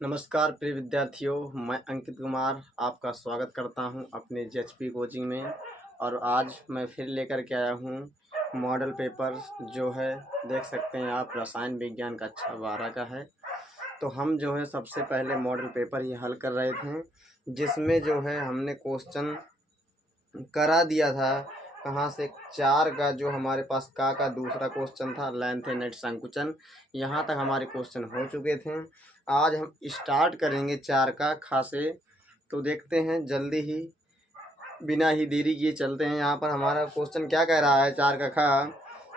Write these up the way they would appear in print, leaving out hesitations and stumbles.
नमस्कार प्रिय विद्यार्थियों, मैं अंकित कुमार आपका स्वागत करता हूं अपने जेएचपी कोचिंग में। और आज मैं फिर लेकर के आया हूं मॉडल पेपर जो है देख सकते हैं आप, रसायन विज्ञान का कक्षा 12 का है। तो हम जो है सबसे पहले मॉडल पेपर ही हल कर रहे थे, जिसमें जो है हमने क्वेश्चन करा दिया था कहाँ से 4 का, जो हमारे पास का दूसरा क्वेश्चन था लेंथ एंड नेट संकुचन। यहाँ तक हमारे क्वेश्चन हो चुके थे। आज हम स्टार्ट करेंगे 4 का खा से। तो देखते हैं जल्दी ही, बिना ही देरी किए चलते हैं। यहाँ पर हमारा क्वेश्चन क्या कह रहा है 4 का खा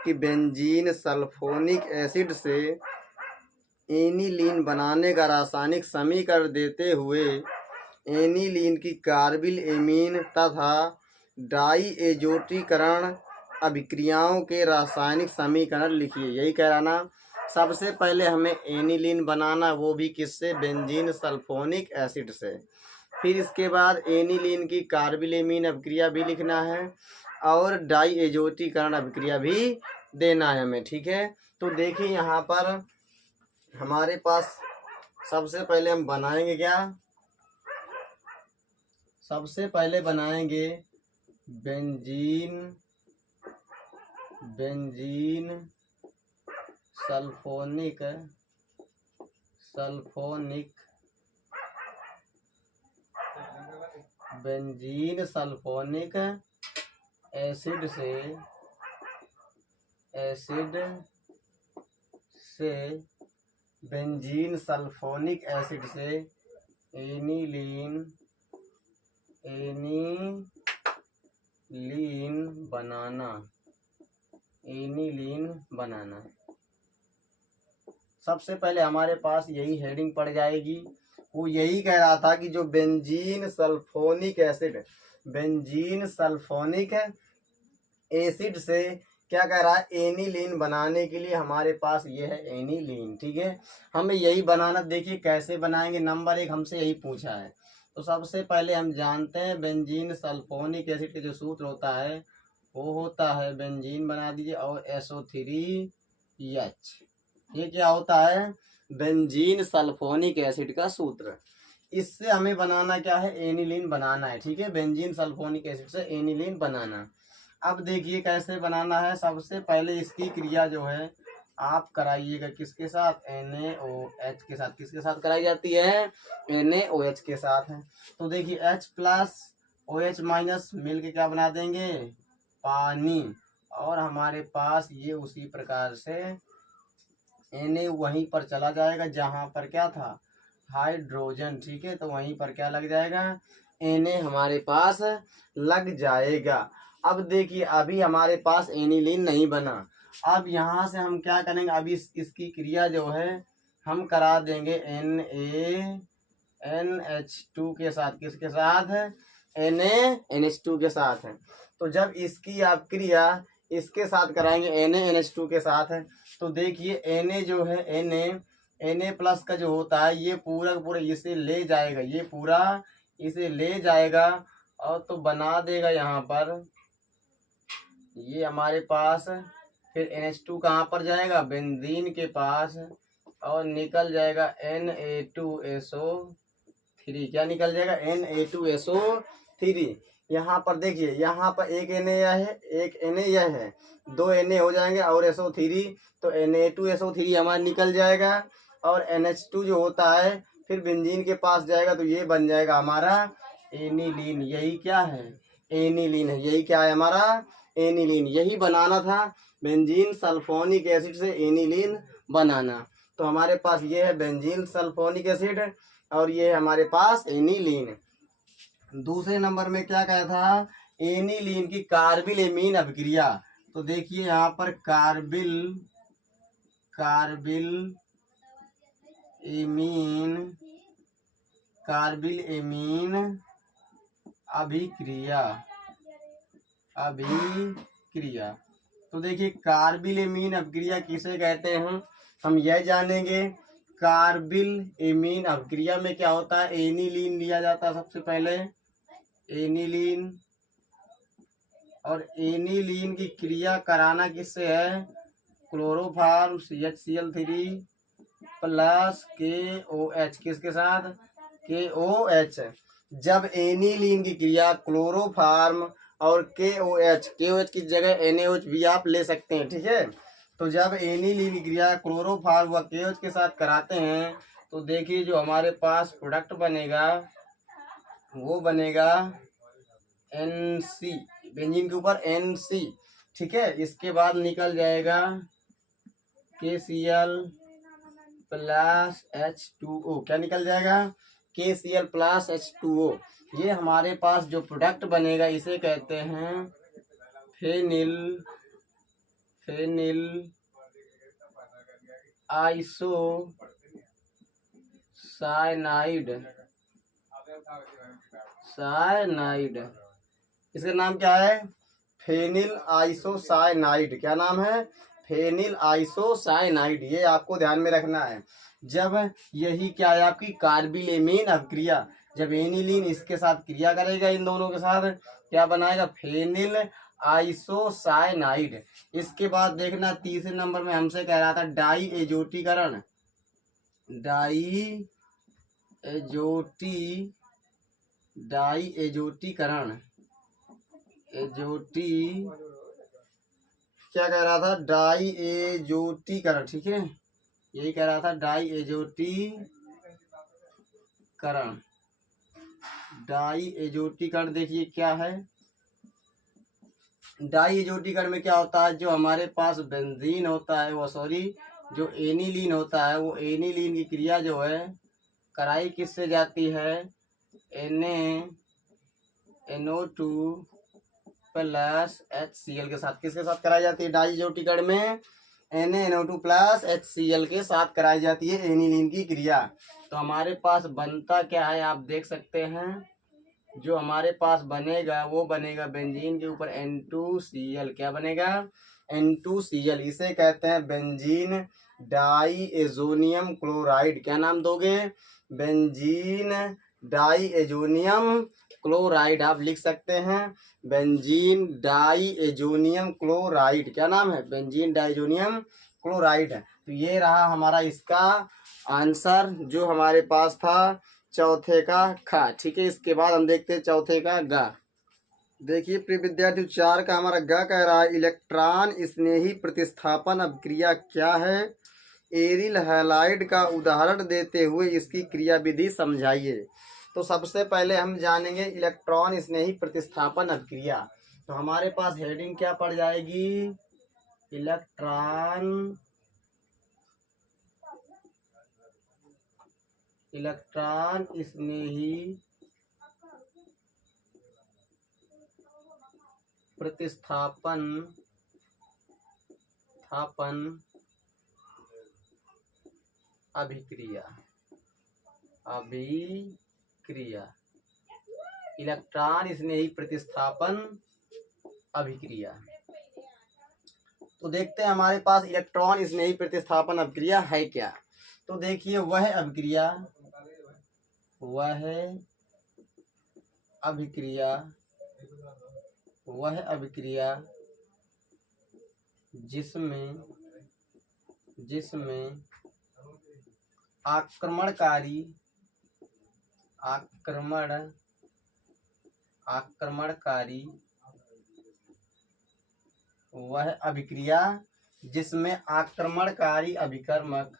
कि बेंजीन सल्फोनिक एसिड से एनिलीन बनाने का रासायनिक समीकरण देते हुए एनिलीन की कार्बिल एमीन तथा डाई एजोटीकरण अभिक्रियाओं के रासायनिक समीकरण लिखिए। यही कह रहा ना। सबसे पहले हमें एनिलीन बनाना, वो भी किससे? बेंजीन सल्फोनिक एसिड से। फिर इसके बाद एनिलीन की कार्बिल एमीन अभिक्रिया भी लिखना है और डाई एजोटीकरण अभिक्रिया भी देना है हमें, ठीक है। तो देखिए यहाँ पर हमारे पास सबसे पहले हम बनाएंगे क्या? सबसे पहले बनाएंगे benzene sulphonic benzene sulphonic acid से बेंजीन सल्फोनिक एसिड से एनिलीन बनाना। सबसे पहले हमारे पास यही हेडिंग पड़ जाएगी। वो यही कह रहा था कि जो बेंजीन सल्फोनिक एसिड से क्या कह रहा है? एनिलीन बनाने के लिए हमारे पास ये है एनिलीन, ठीक है। हमें यही बनाना। देखिए कैसे बनाएंगे। नंबर 1 हमसे यही पूछा है। तो सबसे पहले हम जानते हैं बेंजीन सल्फोनिक एसिड का जो सूत्र होता है वो होता है, बेंजीन बना दीजिए और SO3H। ये क्या होता है? बेंजीन सल्फोनिक एसिड का सूत्र। इससे हमें बनाना क्या है? एनिलीन बनाना है, ठीक है। बेंजीन सल्फोनिक एसिड से एनिलीन बनाना। अब देखिए कैसे बनाना है। सबसे पहले इसकी क्रिया जो है आप कराइएगा किसके साथ? NaOH के साथ। किसके साथ कराई जाती है? NaOH के साथ है। तो देखिए H प्लस OH माइनस मिल के क्या बना देंगे? पानी। और हमारे पास ये उसी प्रकार से Na वहीं पर चला जाएगा जहां पर क्या था? हाइड्रोजन, ठीक है। तो वहीं पर क्या लग जाएगा? Na हमारे पास लग जाएगा। अब देखिए अभी हमारे पास एनिलीन नहीं बना। अब यहाँ से हम क्या करेंगे? अभी इसकी क्रिया जो है हम करा देंगे NaNH2 के साथ। किसके साथ है? NaNH2 के साथ है। तो जब इसकी आप क्रिया इसके साथ कराएंगे NaNH2 के साथ है, तो देखिए Na जो है Na प्लस का जो होता है ये पूरा पूरा इसे ले जाएगा, ये पूरा इसे ले जाएगा और तो बना देगा यहाँ पर ये हमारे पास। फिर NH2 कहाँ पर जाएगा? बेंजीन के पास और निकल जाएगा Na2SO3। क्या निकल जाएगा? Na2SO3। यहाँ पर देखिए, यहाँ पर एक Na है, एक Na यह है, 2 Na हो जाएंगे और SO3। तो Na2SO3 हमारा निकल जाएगा और NH2 जो होता है फिर बेंजीन के पास जाएगा तो ये बन जाएगा हमारा एनिलीन। यही क्या है? एनिलीन है। यही क्या है हमारा? एनिलीन। यही बनाना था, बेंजीन सल्फोनिक एसिड से एनिलीन बनाना। तो हमारे पास ये है बेंजीन सल्फोनिक एसिड और ये है हमारे पास एनिलीन। दूसरे नंबर में क्या कहा था? एनिलीन की कार्बिल एमीन अभिक्रिया। तो देखिए यहाँ पर कार्बिल एमीन अभिक्रिया। तो देखिए कार्बिल एमीन अभिक्रिया किसे कहते हैं हम यह जानेंगे। कार्बिल एमीन अभिक्रिया में क्या होता है? एनिलीन लिया जाता है सबसे पहले, एनिलीन। और एनिलीन की क्रिया कराना किससे है? क्लोरोफॉर्म CHCl3 प्लस KOH किसके साथ, KOH। जब एनिलीन की क्रिया क्लोरोफार्म और KOH की जगह NaOH भी आप ले सकते हैं, ठीक है। तो जब एनिलीन की क्रिया क्लोरोफार्म व KOH के साथ कराते हैं तो देखिए जो हमारे पास प्रोडक्ट बनेगा वो बनेगा NC, बेंजीन के ऊपर NC, ठीक है। इसके बाद निकल जाएगा KCl प्लस H2O, क्या निकल जाएगा, KCl प्लस H2O। ये हमारे पास जो प्रोडक्ट बनेगा इसे कहते हैं फेनिल आइसो साइनाइड। इसका नाम क्या है, फेनिल आइसोसाइनाइड। क्या नाम है, फेनिल आइसोसाइनाइड। ये आपको ध्यान में रखना है। जब यही क्या है आपकी कार्बिलेमेन अभिक्रिया, जब एनिलीन इसके साथ क्रिया करेगा, इन दोनों के साथ क्या बनाएगा, फेनिल आइसोसाइनाइड। इसके बाद देखना तीसरे नंबर में हमसे कह रहा था डाई एजोटीकरण। क्या कह रहा था, डाई एजोटीकरण, ठीक है। यही कह रहा था डाई एजोटीकरण। देखिए क्या है, डाई एजोटीकरण में क्या होता है, जो हमारे पास बेंजीन होता है वो जो एनिलीन होता है, वो एनिलीन की क्रिया जो है कराई किससे जाती है, NaNO2 प्लस HCl के साथ। किसके साथ कराई जाती है डाई एजोटीकरण में, NaNO2 प्लस HCl के साथ कराई जाती है एनिलीन की क्रिया। तो हमारे पास बनता क्या है आप देख सकते हैं, जो हमारे पास बनेगा वो बनेगा बेंजीन के ऊपर N2Cl। क्या बनेगा, N2Cl। इसे कहते हैं बेंजीन डाई एजोनियम क्लोराइड। क्या नाम दोगे, बेंजीन डाई एजोनियम क्लोराइड। आप लिख सकते हैं बेंजीन डाई एजोनियम क्लोराइड। क्या नाम है, बेंजीन डाइजोनियम क्लोराइड। तो ये रहा हमारा इसका आंसर जो हमारे पास था चौथे का खा, ठीक है। इसके बाद हम देखते हैं चौथे का गा। देखिए प्रिय विद्यार्थी, 4 का हमारा ग कह रहा है इलेक्ट्रॉन स्नेही प्रतिस्थापन अभिक्रिया क्या है, एरिल हैलाइड का उदाहरण देते हुए इसकी क्रियाविधि समझाइए। तो सबसे पहले हम जानेंगे इलेक्ट्रॉन स्नेही प्रतिस्थापन अभिक्रिया। तो हमारे पास हेडिंग क्या पड़ जाएगी, इलेक्ट्रॉन स्नेही प्रतिस्थापन अभिक्रिया। इलेक्ट्रॉन स्नेही प्रतिस्थापन अभिक्रिया। तो देखते हैं हमारे पास इलेक्ट्रॉन स्नेही प्रतिस्थापन अभिक्रिया है क्या। तो देखिए वह अभिक्रिया जिसमें आक्रमणकारी वह अभिक्रिया जिसमें आक्रमणकारी अभिकर्मक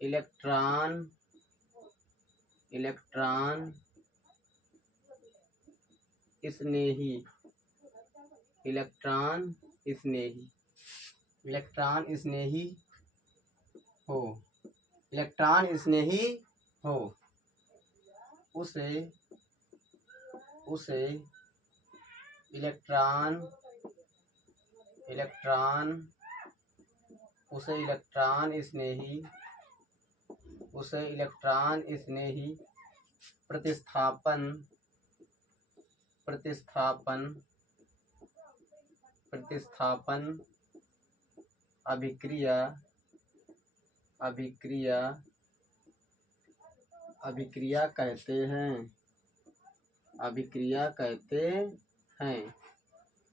इलेक्ट्रॉन स्नेही हो उसे इलेक्ट्रॉन स्नेही प्रतिस्थापन अभिक्रिया कहते हैं। अभिक्रिया कहते हैं।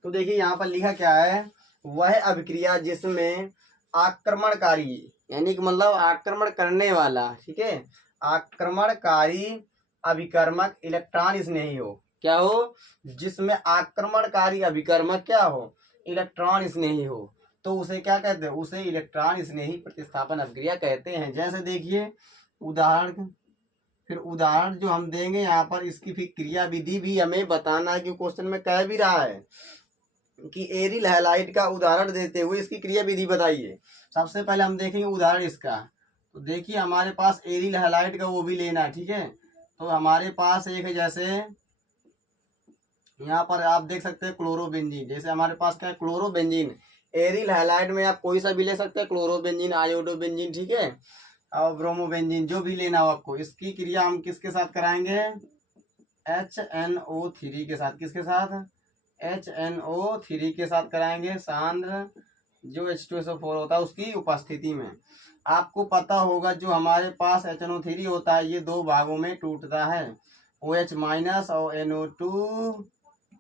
तो देखिए यहाँ पर लिखा क्या है, वह अभिक्रिया जिसमें आक्रमणकारी यानी कि मतलब आक्रमण करने वाला, ठीक है, आक्रमणकारी अभिकर्मक इलेक्ट्रॉन स्नेही हो। क्या हो? जिसमें आक्रमणकारी अभिकर्मक क्या हो? इलेक्ट्रॉन स्नेही हो। तो उसे क्या कहते हैं? उसे इलेक्ट्रॉन स्नेही प्रतिस्थापन अभिक्रिया कहते हैं। जैसे देखिए उदाहरण, फिर उदाहरण जो हम देंगे यहाँ पर, इसकी फिर क्रिया विधि भी हमें बताना है, कि क्वेश्चन में कह भी रहा है कि एरिल हैलाइड का उदाहरण देते हुए इसकी क्रिया विधि बताइए। सबसे पहले हम देखेंगे उदाहरण इसका। तो देखिए हमारे पास एरिल हैलाइड का वो भी लेना है, ठीक है। तो हमारे पास एक है, जैसे यहाँ पर आप देख सकते हैं क्लोरोबेंजीन। जैसे हमारे पास क्या है? क्लोरोबेंजीन। एरिल हैलाइड में आप कोई सा भी ले सकते हैं, क्लोरोबेंजीन, आयोडोबेंजीन, ठीक है, और ब्रोमोबेंजीन, जो भी लेना हो आपको। इसकी क्रिया हम किसके साथ कराएंगे? HNO3 के साथ। किसके साथ? HNO3 के साथ कराएंगे। सांद्र जो H2SO4 होता है उसकी उपस्थिति में। आपको पता होगा जो हमारे पास HNO3 होता है ये दो भागों में टूटता है, OH- और NO2+।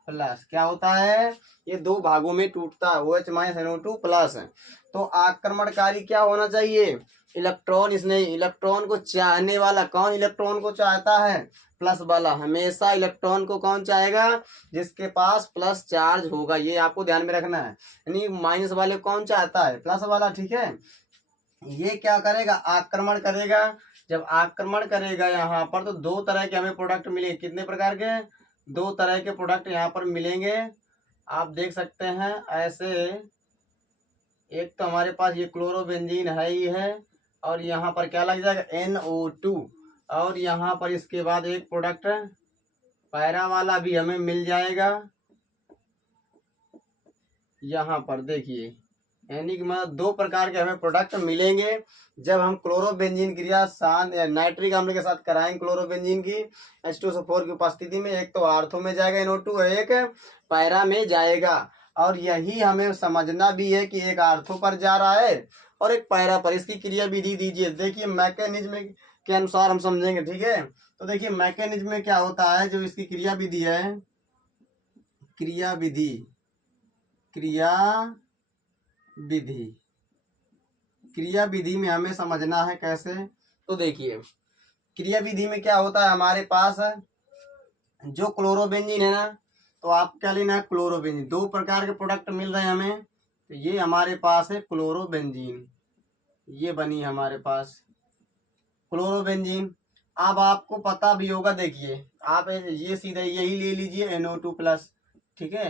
क्या होता है? ये दो भागों में टूटता है, OH- NO2+। तो आक्रमणकारी क्या होना चाहिए? इलेक्ट्रॉन स्नेही, इलेक्ट्रॉन को चाहने वाला। कौन इलेक्ट्रॉन को चाहता है? प्लस वाला। हमेशा इलेक्ट्रॉन को कौन चाहेगा? जिसके पास प्लस चार्ज होगा। ये आपको ध्यान में रखना है। यानी माइनस वाले कौन चाहता है? प्लस वाला, ठीक है। ये क्या करेगा? आक्रमण करेगा। जब आक्रमण करेगा यहाँ पर, तो दो तरह के हमें प्रोडक्ट मिलेंगे। कितने प्रकार के? दो तरह के प्रोडक्ट यहाँ पर मिलेंगे। आप देख सकते हैं ऐसे। एक तो हमारे पास ये क्लोरोबेंजीन है ही है, और यहाँ पर क्या लग जाएगा? NO2। और यहाँ पर इसके बाद एक प्रोडक्ट पैरा वाला भी हमें मिल जाएगा। यहाँ पर देखिए, यानी कि मतलब दो प्रकार के हमें प्रोडक्ट मिलेंगे जब हम क्लोरोबेंजीन क्रिया नाइट्रिक अम्ल के साथ कराएंगे। क्लोरोबेंजीन की H2SO4 की उपस्थिति में एक तो आर्थो में जाएगा NO2, एक पैरा में जाएगा। और यही हमें समझना भी है कि एक आर्थो पर जा रहा है और एक पैरा पर। इसकी क्रिया विधि दीजिए। देखिए मैकेनिज्म के अनुसार हम समझेंगे, ठीक है। तो देखिए मैकेनिज्म में क्या होता है, जो इसकी क्रिया विधि है, क्रिया विधि, क्रिया विधि, क्रिया विधि में हमें समझना है कैसे। तो देखिए क्रिया विधि में क्या होता है, हमारे पास जो क्लोरोबेंजीन है ना, तो आप क्या लेना है? क्लोरोबेंजीन। दो प्रकार के प्रोडक्ट मिल रहे हैं हमें। तो ये हमारे पास है क्लोरोबेंजीन, ये बनी हमारे पास क्लोरोबेंजीन। अब आपको पता भी होगा, देखिए आप ये सीधे यही ले लीजिए NO2+, ठीक है,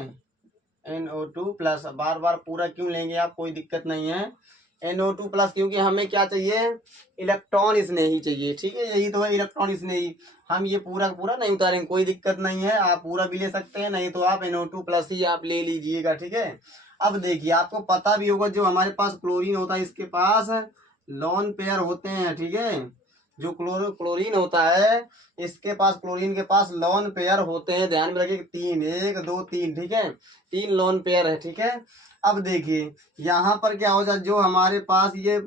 NO2+। बार बार पूरा क्यों लेंगे आप? कोई दिक्कत नहीं है। NO2+, क्योंकि हमें क्या चाहिए? इलेक्ट्रॉन स्नेही चाहिए, ठीक है। यही तो है इलेक्ट्रॉन स्नेही। हम ये पूरा पूरा नहीं उतारेंगे, कोई दिक्कत नहीं है। आप पूरा भी ले सकते हैं, नहीं तो आप NO2+ ही आप ले लीजिएगा, ठीक है। अब देखिए आपको पता भी होगा जो हमारे पास क्लोरीन होता है इसके पास लोन पेयर होते हैं, ठीक है। जो क्लोरीन होता है इसके पास, क्लोरीन के पास लोन पेयर होते हैं। ध्यान में रखिए, 3, 1 2 3, ठीक है। 3 लोन पेयर है, ठीक है। अब देखिए यहाँ पर क्या हो जाए, जो हमारे पास ये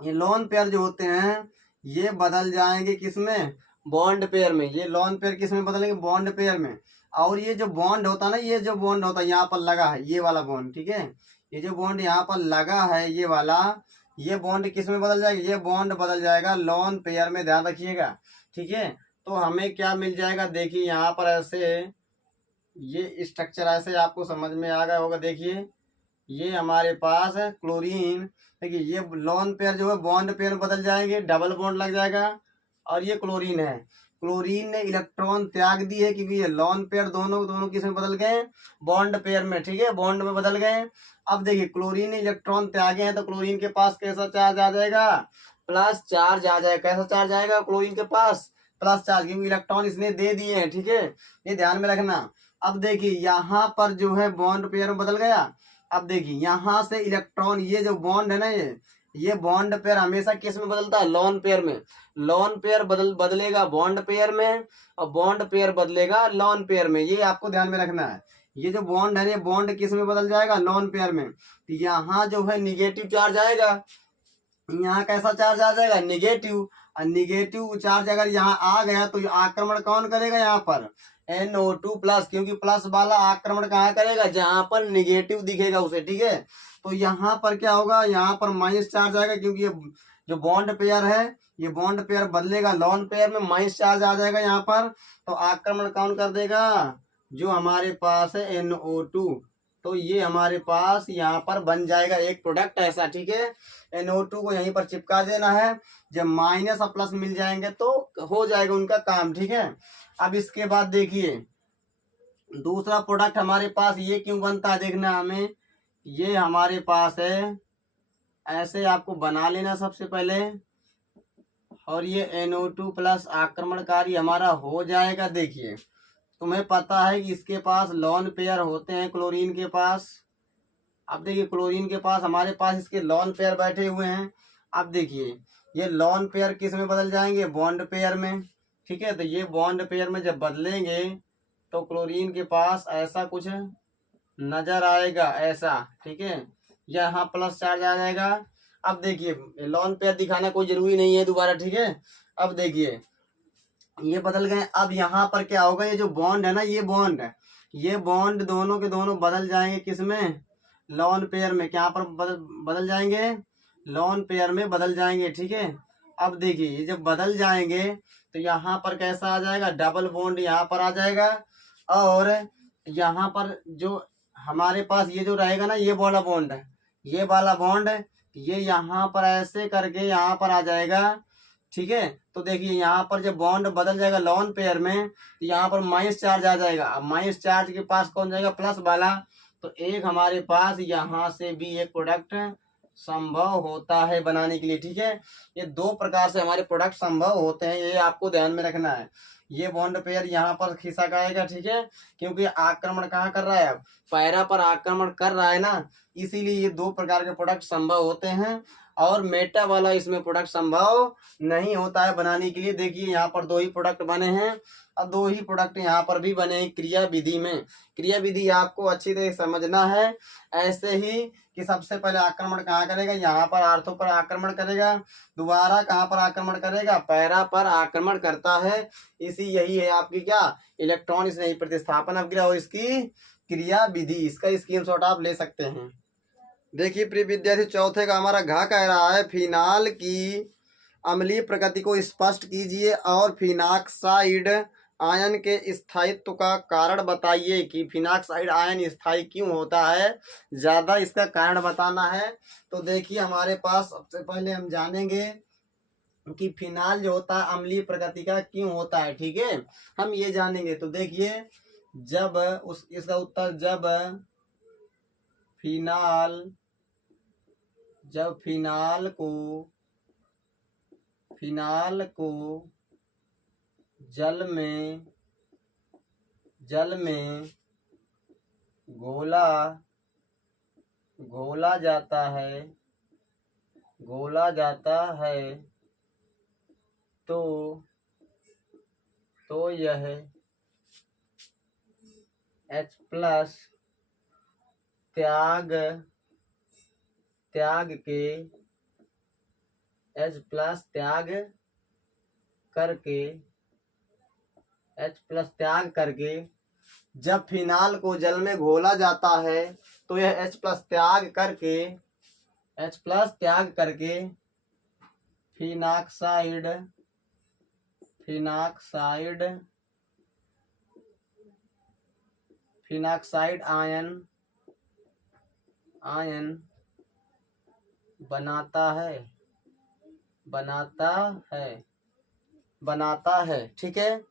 लोन पेयर जो होते हैं ये बदल जाएंगे किसमें? बॉन्ड पेयर में। ये लोन पेयर किस में बदलेंगे? बॉन्ड पेयर में। और ये जो बॉन्ड होता है ना, ये जो बॉन्ड होता है यहाँ पर लगा है, ये वाला बॉन्ड, ठीक है, ये जो बॉन्ड यहाँ पर लगा है ये वाला, ये बॉन्ड किस में बदल जाएगा? ये बॉन्ड बदल जाएगा लोन पेयर में। ध्यान रखिएगा, ठीक है। तो हमें क्या मिल जाएगा? देखिए यहाँ पर ऐसे ये स्ट्रक्चर ऐसे आपको समझ में आ गया होगा। देखिए ये हमारे पास है क्लोरीन। देखिए ये लोन पेयर जो है बॉन्ड पेयर में बदल जाएंगे, डबल बॉन्ड लग जाएगा। और ये क्लोरीन है, क्लोरीन ने इलेक्ट्रॉन त्याग दी है, क्योंकि ये लोन पेयर दोनों दोनों किस में बदल गए? बॉन्ड पेयर में, ठीक है, बॉन्ड में बदल गए। अब देखिए क्लोरीन ने इलेक्ट्रॉन त्यागे हैं, तो क्लोरीन के पास कैसा चार्ज आ जाएगा? प्लस चार्ज आ जाएगा। कैसा चार्ज आएगा क्लोरीन के पास? प्लस चार्ज, क्योंकि इलेक्ट्रॉन इसने दे दिए हैं, ठीक है, ये ध्यान में रखना। अब देखिए यहाँ पर जो है बॉन्ड पेयर में बदल गया। अब देखिए यहाँ से इलेक्ट्रॉन, ये जो बॉन्ड है ना, ये बॉन्ड पेयर हमेशा किस में बदलता है? लोन पेयर में। लोन पेयर बदलेगा बॉन्ड पेयर में, और बॉन्ड पेयर बदलेगा लोन पेयर में। ये आपको ध्यान में रखना है। ये जो बॉन्ड है, ये बॉन्ड किस में बदल जाएगा? लोन पेयर में। तो यहाँ जो है निगेटिव चार्ज आएगा, यहाँ कैसा चार्ज आ जाएगा? निगेटिव। और निगेटिव चार्ज अगर यहाँ आ गया तो आक्रमण कौन करेगा? यहाँ पर NO2+, क्योंकि प्लस वाला आक्रमण कहाँ करेगा, जहां पर निगेटिव दिखेगा उसे, ठीक है। तो यहाँ पर क्या होगा, यहाँ पर माइनस चार्ज आएगा, क्योंकि ये जो बॉन्ड पेयर है, ये बॉन्ड पेयर बदलेगा, लॉन पेयर में माइनस चार्ज आ जाएगा यहाँ पर, तो आक्रमण कौन कर देगा, जो हमारे पास है NO2। तो ये हमारे पास यहाँ पर बन जाएगा एक प्रोडक्ट ऐसा, ठीक है। NO2 को यहीं पर चिपका देना है, जब माइनस और प्लस मिल जाएंगे तो हो जाएगा उनका काम, ठीक है। अब इसके बाद देखिए दूसरा प्रोडक्ट हमारे पास ये क्यों बनता है, देखना हमें, ये हमारे पास है, ऐसे आपको बना लेना सबसे पहले, और ये NO2+ आक्रमणकारी हमारा हो जाएगा। देखिए तुम्हें पता है कि इसके पास लॉन पेयर होते हैं क्लोरीन के पास। अब देखिए क्लोरीन के पास हमारे पास इसके लॉन पेयर बैठे हुए हैं। अब देखिए ये लॉन पेयर किस में बदल जाएंगे, बॉन्ड पेयर में, ठीक है। तो ये बॉन्ड पेयर में जब बदलेंगे तो क्लोरीन के पास ऐसा कुछ नजर आएगा, ऐसा, ठीक है। यहाँ प्लस चार्ज आ जाएगा। अब देखिए लॉन पेयर दिखाना कोई जरूरी नहीं है दोबारा, ठीक है। अब देखिए ये बदल गए। अब यहाँ पर क्या होगा, ये जो बॉन्ड है ना, ये बॉन्ड दोनों के दोनों बदल जाएंगे किसमें, लॉन पेयर में। क्या पर बदल जाएंगे, लॉन पेयर में बदल जाएंगे, ठीक है। अब देखिए ये जब बदल जाएंगे तो यहाँ पर कैसा आ जाएगा, डबल बॉन्ड यहाँ पर आ जाएगा, और यहाँ पर जो हमारे पास ये जो रहेगा ना, ये वाला बॉन्ड है, ये वाला बॉन्ड, ये यहाँ पर ऐसे करके यहाँ पर आ जाएगा, ठीक है। तो देखिए यहाँ पर जब बॉन्ड बदल जाएगा लॉन पेयर में, तो यहाँ पर माइनस चार्ज आ जाएगा। अब माइनस चार्ज के पास कौन जाएगा, प्लस वाला। तो एक हमारे पास यहाँ से भी एक प्रोडक्ट संभव होता है बनाने के लिए, ठीक है। ये दो प्रकार से हमारे प्रोडक्ट संभव होते हैं, ये आपको ध्यान में रखना है। ये बॉन्ड पेयर यहाँ पर खिसक आएगा, ठीक है, क्योंकि आक्रमण कहाँ कर रहा है, अब पैरा पर आक्रमण कर रहा है ना, इसीलिए ये दो प्रकार के प्रोडक्ट संभव होते हैं, और मेटा वाला इसमें प्रोडक्ट संभव नहीं होता है बनाने के लिए। देखिए यहाँ पर दो ही प्रोडक्ट बने हैं, और दो ही प्रोडक्ट यहाँ पर भी बने हैं क्रिया विधि में। क्रिया विधि आपको अच्छी तरह समझना है, ऐसे ही कि सबसे पहले आक्रमण कहाँ करेगा, यहाँ पर आर्थो पर आक्रमण करेगा, दोबारा कहाँ पर आक्रमण करेगा, पैरा पर आक्रमण करता है। यही है आपकी क्या, इलेक्ट्रॉन स्नेही प्रतिस्थापन अभिक्रिया और इसकी क्रिया विधि। इसका स्क्रीनशॉट आप ले सकते हैं। देखिए प्रिय विद्यार्थी, चौथे का हमारा घ कह रहा है, फिनाल की अम्लीय प्रकृति को स्पष्ट कीजिए और फिनाक्साइड आयन के स्थायित्व का कारण बताइए, कि फिनाक्साइड आयन स्थायी क्यों होता है, ज़्यादा इसका कारण बताना है। तो देखिए हमारे पास सबसे पहले हम जानेंगे कि फिनाल जो होता है अम्लीय प्रकृति का क्यों होता है, ठीक है, हम ये जानेंगे। तो देखिए इसका उत्तर, जब फिनाल को जल में घोला जाता है तो यह H+ त्याग करके जब फिनाल को जल में घोला जाता है तो यह H+ त्याग करके फिनाक्साइड आयन बनाता है, ठीक है।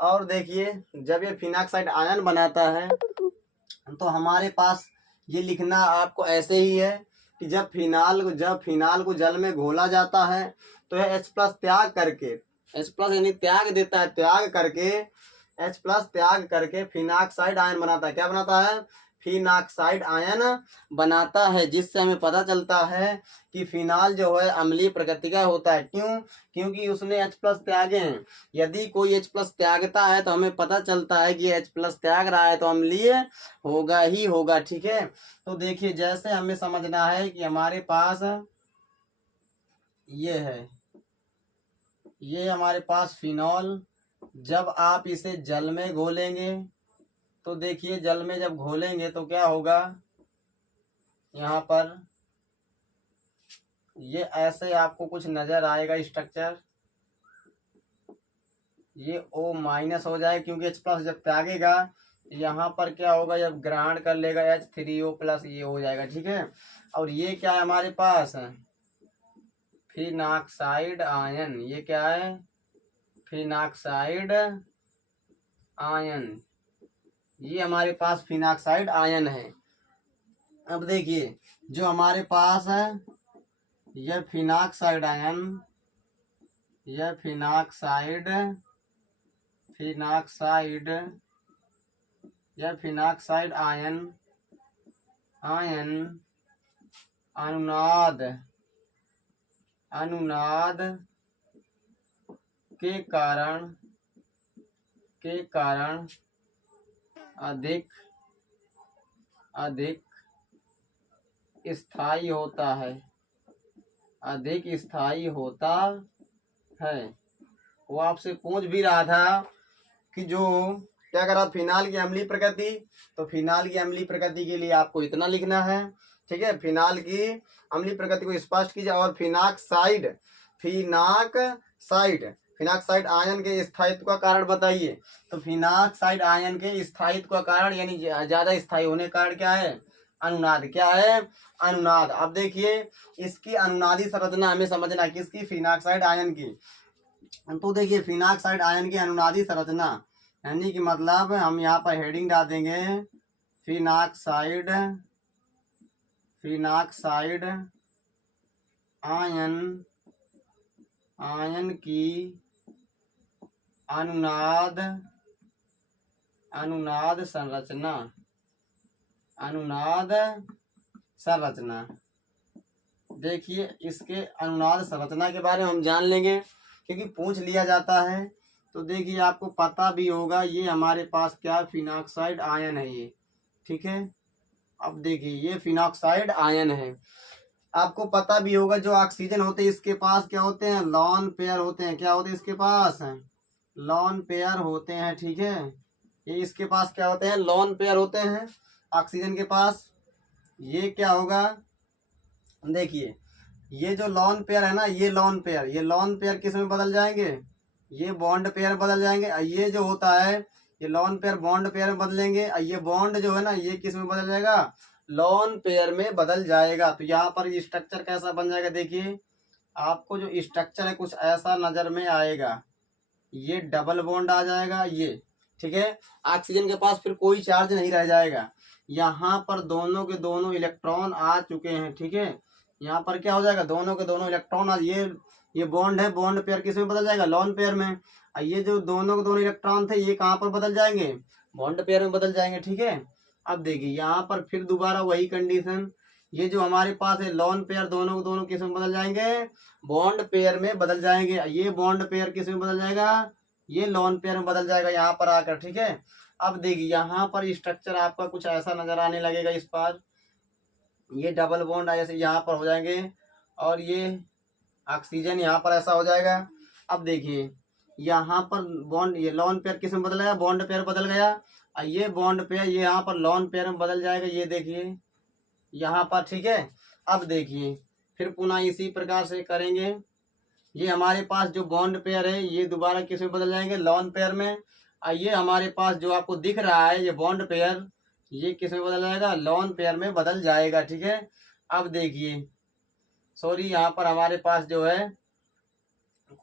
और देखिए जब ये फिनाक्साइड आयन बनाता है तो हमारे पास ये लिखना आपको ऐसे ही है कि जब फिनाल को जल में घोला जाता है तो यह H+ त्याग करके, H+ यानी त्याग देता है, H+ त्याग करके फिनाक्साइड आयन बनाता है। क्या बनाता है, फिनाक्साइड आयन बनाता है, जिससे हमें पता चलता है कि फिनाल जो है अम्लीय प्रकृति का होता है। क्यों, क्योंकि उसने H+ त्यागे हैं। यदि कोई H+ त्यागता है तो हमें पता चलता है कि H+ त्याग रहा है तो अम्लीय होगा ही होगा, ठीक है। तो देखिए जैसे हमें समझना है कि हमारे पास ये है, ये हमारे पास फिनॉल जब आप इसे जल में घोलेंगे तो देखिए जल में जब घोलेंगे तो क्या होगा, यहाँ पर ये ऐसे आपको कुछ नजर आएगा स्ट्रक्चर। ये O- हो जाएगा क्योंकि H+ जब त्यागेगा यहाँ पर क्या होगा, जब ग्रहण कर लेगा H3O+, ये हो जाएगा। ठीक है, और ये क्या है हमारे पास, फिनाक्साइड आयन। ये क्या है, फिनाक्साइड आयन। ये हमारे पास फिनाक्साइड आयन है। अब देखिए जो हमारे पास है यह फिनाक्साइड आयन, यह फिनाक्साइड फिनाक्साइड यह फिनाक्साइड आयन अनुनाद अनुनाद के कारण अधिक स्थायी होता है, अधिक स्थायी होता है। वो आपसे पूछ भी रहा था कि जो क्या करा, फिनाल की अम्लीय प्रकृति, तो फिनाल की अम्लीय प्रकृति के लिए आपको इतना लिखना है। ठीक है, फिनाल की अम्लीय प्रकृति को स्पष्ट कीजिए। और फिनाक्साइड आयन के स्थायित्व का कारण बताइए। तो फिनाक्साइड आयन के स्थायित्व का कारण यानी ज्यादा स्थायी होने का कारण क्या है, अनुनाद। क्या है, अनुनाद। अब देखिए इसकी अनुनादी संरचना हमें समझना, किसकी, फिनाक्साइड आयन की। तो देखिए फिनाक्साइड आयन की अनुनादी संरचना यानी कि मतलब हम यहाँ पर हेडिंग डाल देंगे, फिनाक्साइड आयन की अनुनाद संरचना। देखिए इसके अनुनाद संरचना के बारे में हम जान लेंगे क्योंकि पूछ लिया जाता है। तो देखिए आपको पता भी होगा ये हमारे पास क्या, फिनाक्साइड आयन है ये। ठीक है, अब देखिए ये फिनाक्साइड आयन है। आपको पता भी होगा जो ऑक्सीजन होते हैं इसके पास क्या होते हैं, लॉन पेयर होते हैं। क्या होते हैं इसके पास, लॉन पेयर होते हैं। ठीक है, ये इसके पास क्या होते हैं, लॉन पेयर होते हैं ऑक्सीजन के पास। ये क्या होगा, देखिए ये जो लॉन पेयर है ना, ये लॉन पेयर किस में बदल जाएंगे, ये बॉन्ड पेयर बदल जाएंगे। ये जो होता है ये लॉन पेयर बॉन्ड पेयर में बदलेंगे। ये बॉन्ड जो है ना ये किस में बदल जाएगा, लॉन पेयर में बदल जाएगा। तो यहाँ पर ये स्ट्रक्चर कैसा बन जाएगा, देखिए आपको जो स्ट्रक्चर है कुछ ऐसा नजर में आएगा। ये डबल बॉन्ड आ जाएगा ये। ठीक है, ऑक्सीजन के पास फिर कोई चार्ज नहीं रह जाएगा। यहाँ पर दोनों के दोनों इलेक्ट्रॉन आ चुके हैं। ठीक है, यहाँ पर क्या हो जाएगा, दोनों के दोनों इलेक्ट्रॉन आज ये बॉन्ड है, बॉन्ड पेयर किस में बदल जाएगा, लॉन पेयर में। और ये जो दोनों के दोनों इलेक्ट्रॉन थे ये कहाँ पर बदल जाएंगे, बॉन्ड पेयर में बदल जाएंगे। ठीक है, अब देखिए यहाँ पर फिर दोबारा वही कंडीशन, ये जो हमारे पास है लॉन पेयर दोनों के दोनों किस में बदल जाएंगे, बॉन्ड पेयर में बदल जाएंगे। ये बॉन्ड पेयर किस में बदल जाएगा, ये लॉन पेयर में बदल जाएगा यहाँ पर आकर। ठीक है, अब देखिए यहाँ पर स्ट्रक्चर आपका कुछ ऐसा नजर आने लगेगा। इस पर ये डबल बॉन्ड ऐसे यहाँ पर हो जाएंगे और ये ऑक्सीजन यहाँ पर ऐसा हो जाएगा। अब देखिए यहाँ पर बॉन्ड, ये लॉन पेयर किस में बदल गया, बॉन्ड पेयर बदल गया। और ये बॉन्ड पेयर ये यहाँ पर लॉन पेयर में बदल जाएगा, ये देखिए यहाँ पर। ठीक है, अब देखिए फिर पुनः इसी प्रकार से करेंगे। ये हमारे पास जो बॉन्ड पेयर है ये दोबारा किस में बदल जाएंगे, लॉन पेयर में। और ये हमारे पास जो आपको दिख रहा है ये बॉन्ड पेयर ये किस में बदल जाएगा, लॉन पेयर में बदल जाएगा। ठीक है, अब देखिए सॉरी यहाँ पर हमारे पास जो है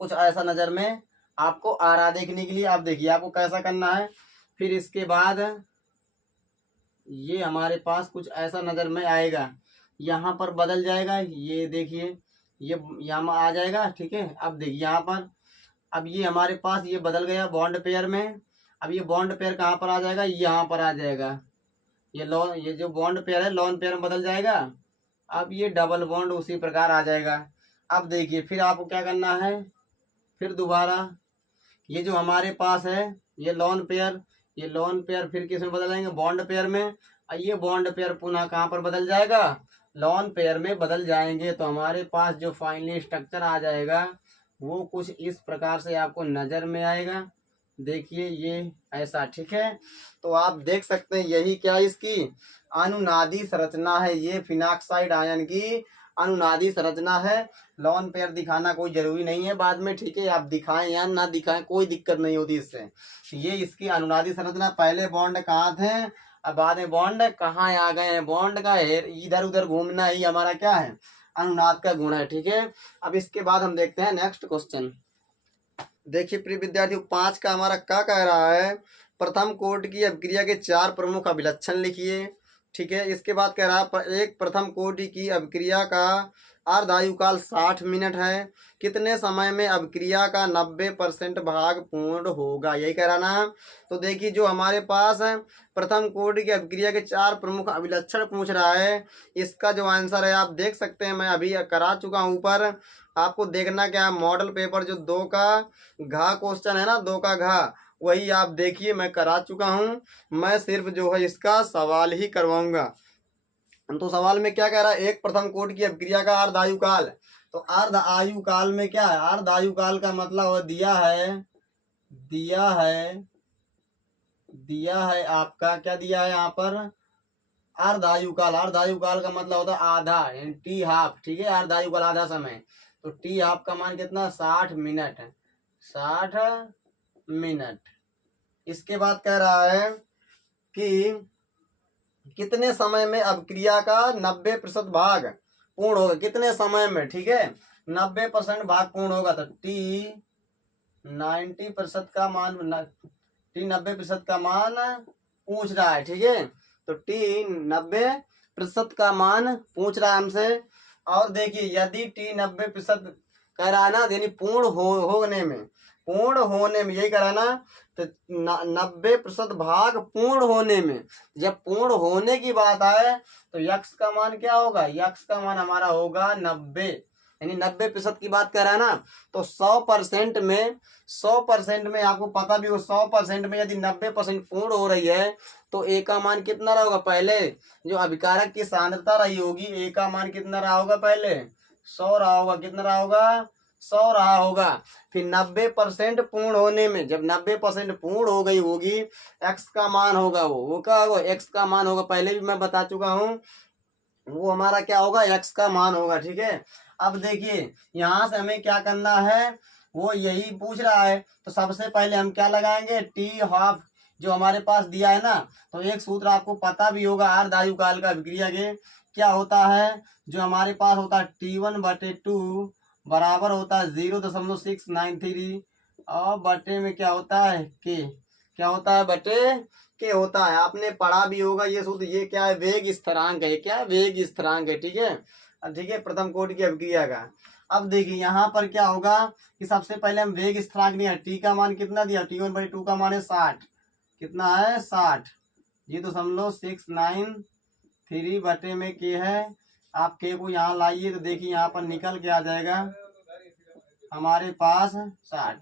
कुछ ऐसा नजर में आपको आ रहा देखने के लिए। अब देखिए आपको कैसा करना है, फिर इसके बाद ये हमारे पास कुछ ऐसा नजर में आएगा, यहाँ पर बदल जाएगा। ये देखिए ये यहाँ आ जाएगा। ठीक है, अब देखिए यहाँ पर अब ये हमारे पास ये बदल गया बॉन्ड पेयर में। अब ये बॉन्ड पेयर कहाँ पर आ जाएगा, यहाँ पर आ जाएगा। ये जो बॉन्ड पेयर है लॉन पेयर में बदल जाएगा। अब ये डबल बॉन्ड उसी प्रकार आ जाएगा। अब देखिए फिर आपको क्या करना है, फिर दोबारा ये जो हमारे पास है ये लॉन पेयर फिर किस में बदल जाएंगे, बॉन्ड पेयर में। और ये बॉन्ड पेयर पुनः कहाँ पर बदल जाएगा, लॉन पेयर में बदल जाएंगे। तो हमारे पास जो फाइनली स्ट्रक्चर आ जाएगा वो कुछ इस प्रकार से आपको नजर में आएगा। देखिए ये ऐसा, ठीक है। तो आप देख सकते हैं यही क्या इसकी अनुनादी संरचना है, ये फिनाक्साइड आयन की अनुनादी संरचना है। लॉन पेयर दिखाना कोई जरूरी नहीं है बाद में, ठीक है, आप दिखाएं या ना दिखाएं कोई दिक्कत नहीं होती इससे। ये इसकी अनुनादी संरचना, पहले बॉन्ड कहाँ थे, अब बाद में बॉन्ड कहाँ आ गए हैं। बॉन्ड का इधर उधर घूमना ही हमारा क्या है, अनुनाद का गुण है, ठीक है। अब इसके बाद हम देखते हैं नेक्स्ट क्वेश्चन। देखिए प्रिय विद्यार्थियों, 5 का हमारा क्या कह रहा है, प्रथम कोटि की अभिक्रिया के 4 प्रमुख अभिलक्षण लिखिए, ठीक है। इसके बाद कह रहा है एक प्रथम कोटि की अभिक्रिया का अर्धायुकाल 60 मिनट है, कितने समय में अभिक्रिया का 90% भाग पूर्ण होगा, यही कह रहा ना। तो देखिए जो हमारे पास है प्रथम कोटि की अभिक्रिया के 4 प्रमुख अभिलक्षण पूछ रहा है, इसका जो आंसर है आप देख सकते हैं, मैं अभी करा चुका हूँ ऊपर। आपको देखना क्या है, मॉडल पेपर जो 2 का घा क्वेश्चन है ना, 2 का घा, वही आप देखिए मैं करा चुका हूँ। मैं सिर्फ जो है इसका सवाल ही करवाऊंगा। तो सवाल में क्या कह रहा है, एक प्रथम कोटि की अभिक्रिया का अर्ध आयुकाल। तो अर्ध आयुकाल में क्या है, अर्ध आयुकाल का मतलब दिया है आपका, क्या दिया है यहाँ पर, अर्ध आयुकाल। अर्ध आयुकाल का मतलब होता है आधा, यानी टी हाफ, ठीक है। अर्ध आयुकाल आधा समय, तो टी हाफ का मान कितना, 60 मिनट है, 60 मिनट। इसके बाद कह रहा है कि कितने समय में अभिक्रिया का 90% भाग पूर्ण होगा, कितने समय में, ठीक है, 90% भाग पूर्ण होगा। तो टी 90% का मान, टी 90% का मान पूछ रहा है, ठीक है। तो टी 90% का मान पूछ रहा है हमसे। और देखिए यदि टी 90% कह रहा है ना, यानी पूर्ण होने में यही कह रहा है ना, तो 90% भाग पूर्ण होने में, जब पूर्ण होने की बात आए तो यक्स का मान क्या होगा, यक्स का मान हमारा होगा 90, यानी 90% की बात कर रहा है ना। तो 100% में आपको पता भी हो, 100% में यदि 90% पूर्ण हो रही है तो ए का मान कितना रहा होगा, पहले जो अभिकारक की सांद्रता रही होगी, ए का मान कितना रहा होगा, पहले 100 रहा होगा, कितना रहा होगा, 100 रहा होगा। फिर 90% पूर्ण होने में, जब 90% पूर्ण हो गई होगी, एक्स का मान होगा, वो क्या होगा, एक्स का मान होगा, पहले भी मैं बता चुका हूँ, वो हमारा क्या होगा, एक्स का मान होगा, ठीक है। अब देखिए यहाँ से हमें क्या करना है, वो यही पूछ रहा है। तो सबसे पहले हम क्या लगाएंगे, टी हाफ जो हमारे पास दिया है ना, तो एक सूत्र आपको पता भी होगा अर्ध आयुकाल का अभिक्रिया के, क्या होता है, जो हमारे पास होता है T1/2 बराबर होता है 0.693, और बटे में क्या होता है के, क्या होता है, बटे के होता है। आपने पढ़ा भी होगा ये सूत्र, ये क्या है, वेग स्थिरांक है, क्या वेग स्थिरांक है, ठीक है, ठीक है, प्रथम कोटि की अभिक्रिया का। अब देखिए यहाँ पर क्या होगा कि सबसे पहले हम वेग स्थिरांक नहीं है, टी का मान कितना दिया, T1/2 का मान है 60, कितना है 60, 0.693 बटे में के है। आप के को यहाँ लाइए तो देखिए यहाँ पर निकल के आ जाएगा हमारे पास 60,